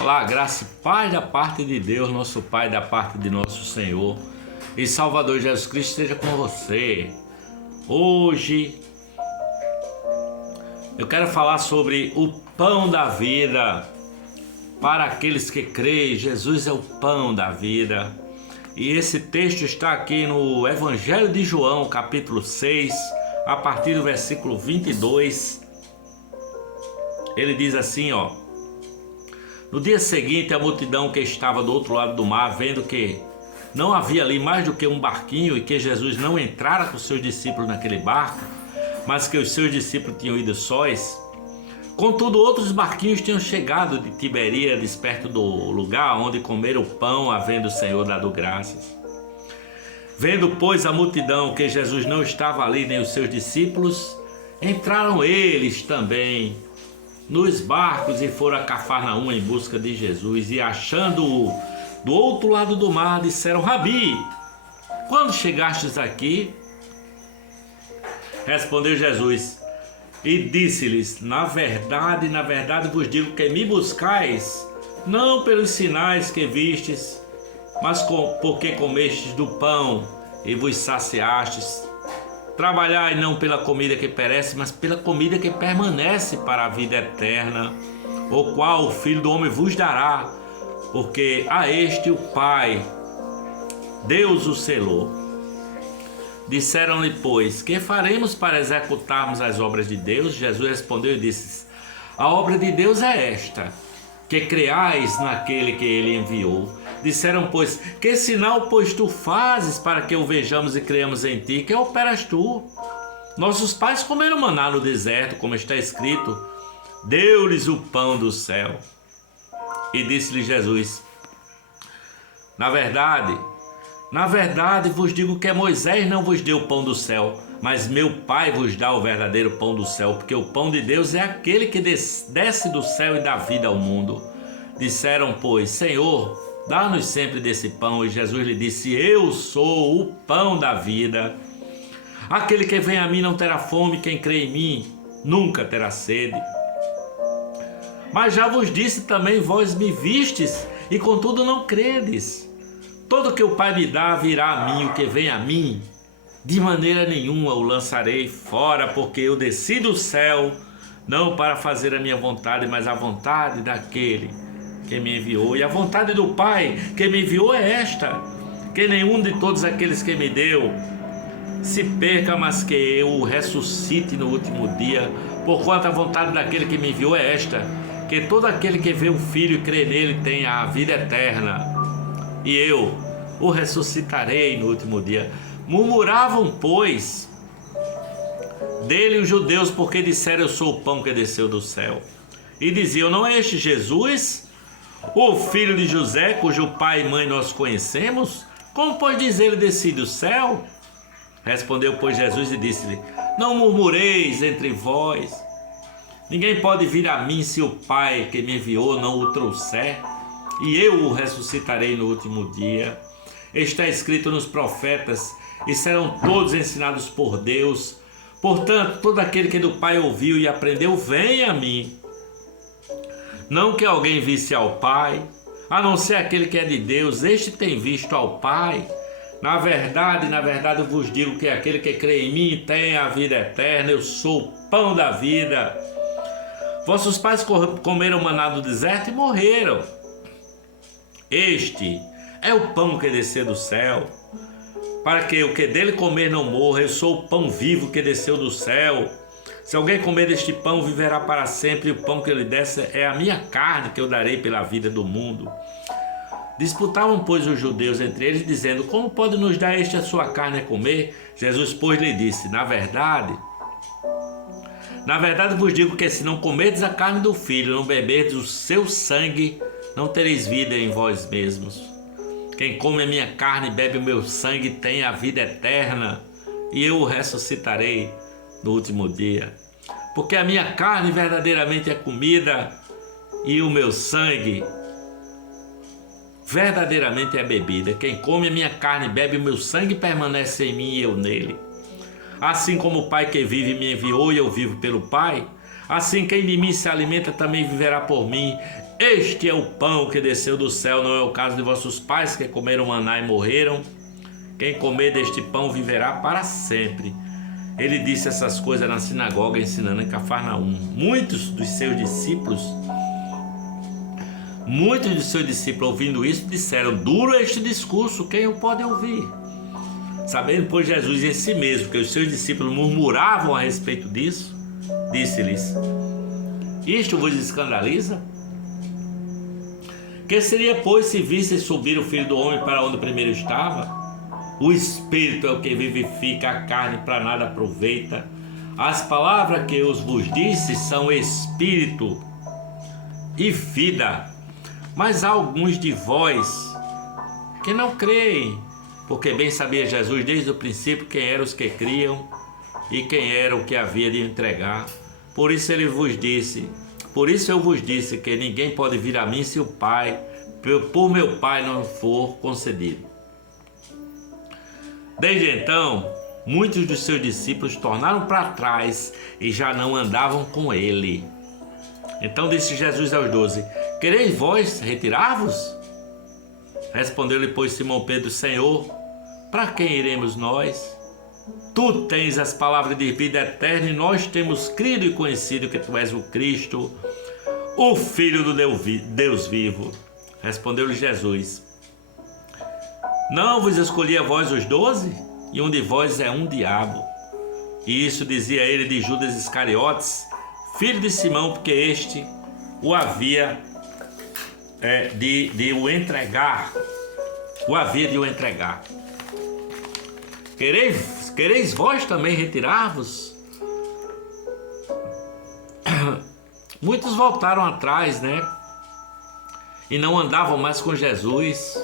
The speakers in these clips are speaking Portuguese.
Olá, graça e paz da parte de Deus, nosso Pai, da parte de nosso Senhor e Salvador Jesus Cristo esteja com você. Hoje eu quero falar sobre o pão da vida. Para aqueles que creem, Jesus é o pão da vida. E esse texto está aqui no Evangelho de João, capítulo 6, a partir do versículo 22. Ele diz assim, ó: no dia seguinte, a multidão que estava do outro lado do mar, vendo que não havia ali mais do que um barquinho e que Jesus não entrara com seus discípulos naquele barco, mas que os seus discípulos tinham ido sós. Contudo, outros barquinhos tinham chegado de Tiberíades, perto do lugar onde comeram o pão, havendo o Senhor dado graças. Vendo, pois, a multidão que Jesus não estava ali, nem os seus discípulos, entraram eles também nos barcos e foram a Cafarnaum em busca de Jesus. E achando-o do outro lado do mar, disseram: Rabi, quando chegastes aqui? Respondeu Jesus e disse-lhes: na verdade vos digo que me buscais, não pelos sinais que vistes, mas porque comestes do pão e vos saciastes. Trabalhai não pela comida que perece, mas pela comida que permanece para a vida eterna, o qual o Filho do Homem vos dará, porque a este o Pai, Deus o selou. Disseram-lhe, pois, que faremos para executarmos as obras de Deus? Jesus respondeu e disse: a obra de Deus é esta, que creais naquele que ele enviou. Disseram, pois, que sinal, pois, tu fazes para que o vejamos e creamos em ti? Que operas tu? Nossos pais comeram maná no deserto, como está escrito: deu-lhes o pão do céu. E disse-lhe Jesus: na verdade vos digo que Moisés não vos deu o pão do céu, mas meu Pai vos dá o verdadeiro pão do céu, porque o pão de Deus é aquele que desce do céu e dá vida ao mundo. Disseram, pois, Senhor, dá-nos sempre desse pão. E Jesus lhe disse: eu sou o pão da vida. Aquele que vem a mim não terá fome, quem crê em mim nunca terá sede. Mas já vos disse também, vós me vistes, e contudo não credes. Todo que o Pai me dá virá a mim, o que vem a mim, de maneira nenhuma o lançarei fora, porque eu desci do céu, não para fazer a minha vontade, mas a vontade daquele que me enviou. E a vontade do Pai que me enviou é esta, que nenhum de todos aqueles que me deu se perca, mas que eu o ressuscite no último dia. Porquanto a vontade daquele que me enviou é esta, que todo aquele que vê o Filho e crê nele tenha a vida eterna, e eu o ressuscitarei no último dia. Murmuravam, pois, dele os judeus, porque disseram: eu sou o pão que desceu do céu. E diziam: não é este Jesus, o filho de José, cujo pai e mãe nós conhecemos? Como pode dizer ele desci do céu? Respondeu, pois, Jesus e disse-lhe: não murmureis entre vós. Ninguém pode vir a mim se o Pai que me enviou não o trouxer, e eu o ressuscitarei no último dia. Está escrito nos profetas, e serão todos ensinados por Deus. Portanto, todo aquele que do Pai ouviu e aprendeu, vem a mim. Não que alguém visse ao Pai, a não ser aquele que é de Deus, este tem visto ao Pai. Na verdade eu vos digo que aquele que crê em mim tem a vida eterna. Eu sou o pão da vida. Vossos pais comeram maná do deserto e morreram. Este é o pão que desceu do céu, para que o que dele comer não morra. Eu sou o pão vivo que desceu do céu. Se alguém comer deste pão, viverá para sempre. E o pão que ele desce é a minha carne, que eu darei pela vida do mundo. Disputavam, pois, os judeus entre eles, dizendo: como pode nos dar este a sua carne a comer? Jesus, pois, lhe disse: na verdade vos digo que se não comerdes a carne do Filho, não beberdes o seu sangue, não tereis vida em vós mesmos. Quem come a minha carne e bebe o meu sangue tem a vida eterna, e eu o ressuscitarei no último dia. Porque a minha carne verdadeiramente é comida, e o meu sangue verdadeiramente é bebida. Quem come a minha carne e bebe o meu sangue permanece em mim e eu nele. Assim como o Pai que vive me enviou e eu vivo pelo Pai, assim quem de mim se alimenta também viverá por mim. Este é o pão que desceu do céu, não é o caso de vossos pais que comeram maná e morreram. Quem comer deste pão viverá para sempre. Ele disse essas coisas na sinagoga, ensinando em Cafarnaum. Muitos dos seus discípulos, ouvindo isso, disseram: duro é este discurso, quem o pode ouvir? Sabendo, pois, Jesus em si mesmo que os seus discípulos murmuravam a respeito disso, disse-lhes: isto vos escandaliza? Que seria, pois, se visseis subir o Filho do Homem para onde primeiro estava? O Espírito é o que vivifica, a carne para nada aproveita. As palavras que eu vos disse são Espírito e vida. Mas há alguns de vós que não creem, porque bem sabia Jesus desde o princípio quem eram os que criam e quem era o que havia de entregar. Por isso eu vos disse que ninguém pode vir a mim se o Pai, por meu Pai, não for concedido. Desde então, muitos dos seus discípulos tornaram para trás e já não andavam com ele. Então disse Jesus aos 12: quereis vós retirar-vos? Respondeu-lhe, pois, Simão Pedro: Senhor, para quem iremos nós? Tu tens as palavras de vida eterna e nós temos crido e conhecido que tu és o Cristo, o Filho do Deus vivo. Respondeu-lhe Jesus: não vos escolhi a vós os 12? E um de vós é um diabo. E isso dizia ele de Judas Iscariotes, filho de Simão, porque este o havia de o entregar. Quereis vós também retirar-vos? Muitos voltaram atrás, né? E não andavam mais com Jesus.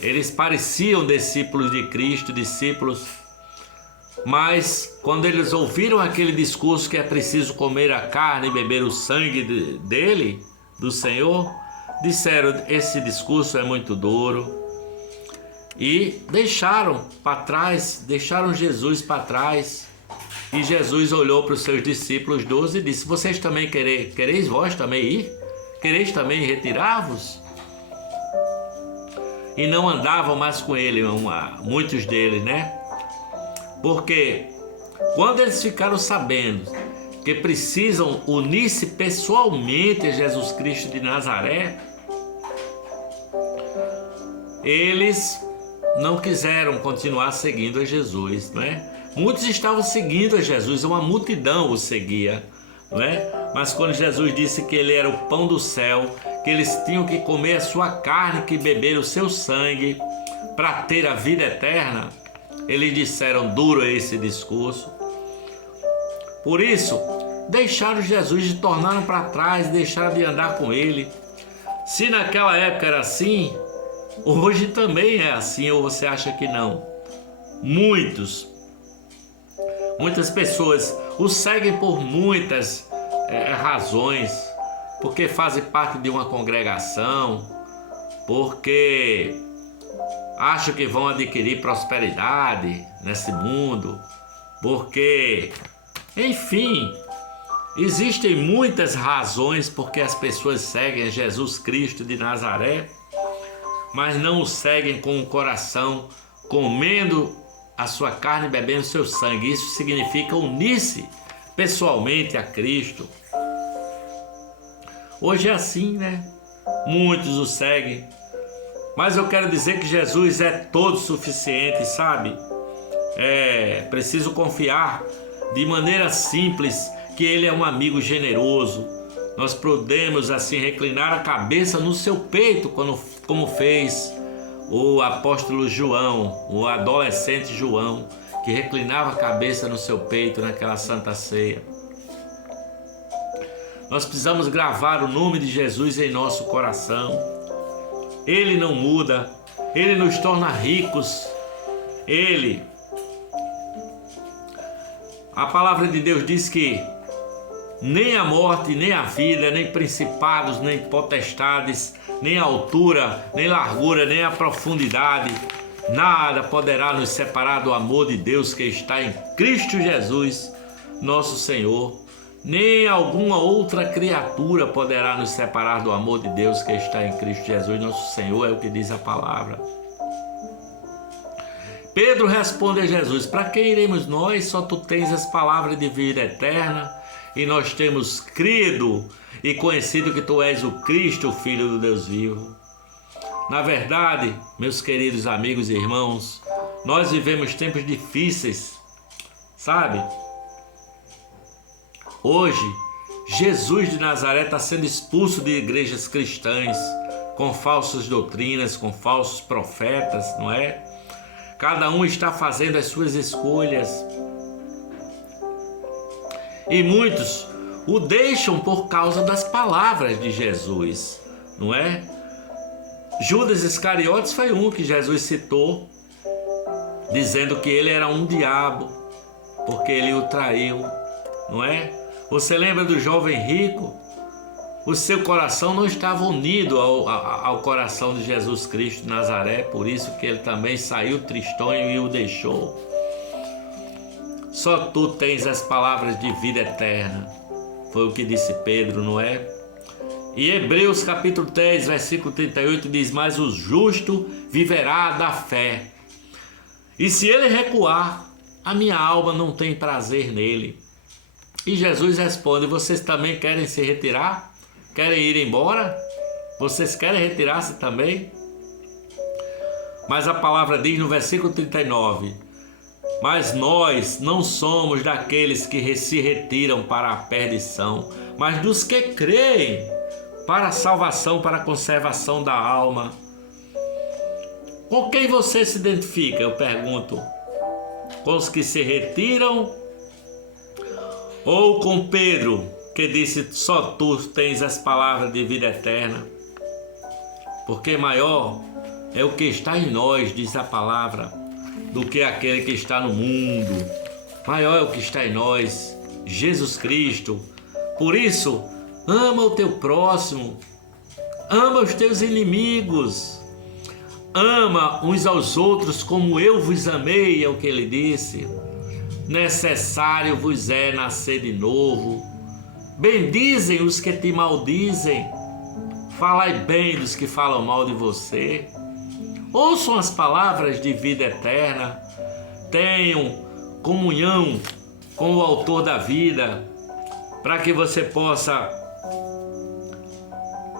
Eles pareciam discípulos de Cristo, mas quando eles ouviram aquele discurso que é preciso comer a carne e beber o sangue dele, do Senhor, disseram: esse discurso é muito duro. E deixaram Jesus para trás. E Jesus olhou para os seus discípulos 12 e disse: vocês também quereis vós também ir? Quereis também retirar-vos? E não andavam mais com ele, muitos deles, né? Porque quando eles ficaram sabendo que precisam unir-se pessoalmente a Jesus Cristo de Nazaré, eles não quiseram continuar seguindo a Jesus, né? Muitos estavam seguindo a Jesus, uma multidão o seguia, né? Mas quando Jesus disse que ele era o pão do céu, que eles tinham que comer a sua carne, que beber o seu sangue para ter a vida eterna, eles disseram: duro é esse discurso. Por isso, deixaram Jesus e tornaram para trás, deixaram de andar com ele. Se naquela época era assim, hoje também é assim, ou você acha que não? Muitas pessoas o seguem por muitas razões, porque fazem parte de uma congregação, porque acham que vão adquirir prosperidade nesse mundo, porque, enfim, existem muitas razões porque as pessoas seguem Jesus Cristo de Nazaré, mas não o seguem com o coração, comendo a sua carne e bebendo o seu sangue. Isso significa unir-se pessoalmente a Cristo. Hoje é assim, né? Muitos o seguem, mas eu quero dizer que Jesus é todo suficiente, sabe? É preciso confiar de maneira simples que Ele é um amigo generoso. Nós podemos assim reclinar a cabeça no seu peito, como fez o apóstolo João, o adolescente João, que reclinava a cabeça no seu peito naquela Santa Ceia. Nós precisamos gravar o nome de Jesus em nosso coração. Ele não muda, Ele nos torna ricos. A palavra de Deus diz que nem a morte, nem a vida, nem principados, nem potestades, nem a altura, nem largura, nem a profundidade, nada poderá nos separar do amor de Deus que está em Cristo Jesus, nosso Senhor. nem alguma outra criatura poderá nos separar do amor de Deus que está em Cristo Jesus, nosso Senhor, é o que diz a palavra. Pedro responde a Jesus: para quem iremos nós? Só tu tens as palavras de vida eterna, e nós temos crido e conhecido que tu és o Cristo, o Filho do Deus vivo. Na verdade, meus queridos amigos e irmãos, nós vivemos tempos difíceis, sabe? Hoje, Jesus de Nazaré está sendo expulso de igrejas cristãs com falsas doutrinas, com falsos profetas, não é? Cada um está fazendo as suas escolhas. E muitos o deixam por causa das palavras de Jesus, não é? Judas Iscariotes foi um que Jesus citou, dizendo que ele era um diabo, porque ele o traiu, não é? Você lembra do jovem rico? O seu coração não estava unido ao coração de Jesus Cristo de Nazaré, por isso que ele também saiu tristonho e o deixou. Só tu tens as palavras de vida eterna, foi o que disse Pedro, não é? E Hebreus capítulo 10, versículo 38 diz: mas o justo viverá da fé. E se ele recuar, a minha alma não tem prazer nele. E Jesus responde: vocês também querem se retirar? Querem ir embora? Vocês querem retirar-se também? Mas a palavra diz no versículo 39: mas nós não somos daqueles que se retiram para a perdição, mas dos que creem para a salvação, para a conservação da alma. Com quem você se identifica? Eu pergunto. Com os que se retiram ou com Pedro, que disse: só tu tens as palavras de vida eterna? Porque maior é o que está em nós, diz a palavra, do que aquele que está no mundo. Maior é o que está em nós, Jesus Cristo. Por isso, ama o teu próximo, ama os teus inimigos, ama uns aos outros como eu vos amei, é o que ele disse. Necessário vos é nascer de novo. Bendizem os que te maldizem, falai bem dos que falam mal de você. Ouçam as palavras de vida eterna, tenham comunhão com o autor da vida, para que você possa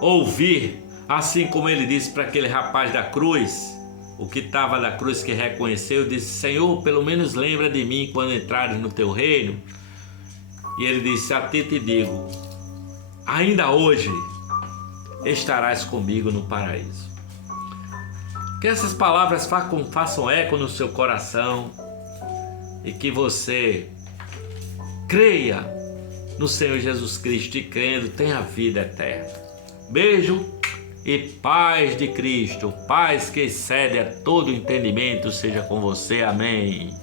ouvir, assim como ele disse para aquele rapaz da cruz, o que estava da cruz, que reconheceu, disse: Senhor, pelo menos lembra de mim quando entrares no teu reino. E ele disse: a ti te digo, ainda hoje estarás comigo no paraíso. Que essas palavras façam eco no seu coração e que você creia no Senhor Jesus Cristo, e crendo tenha vida eterna. Beijo e paz de Cristo, paz que excede a todo entendimento, seja com você. Amém.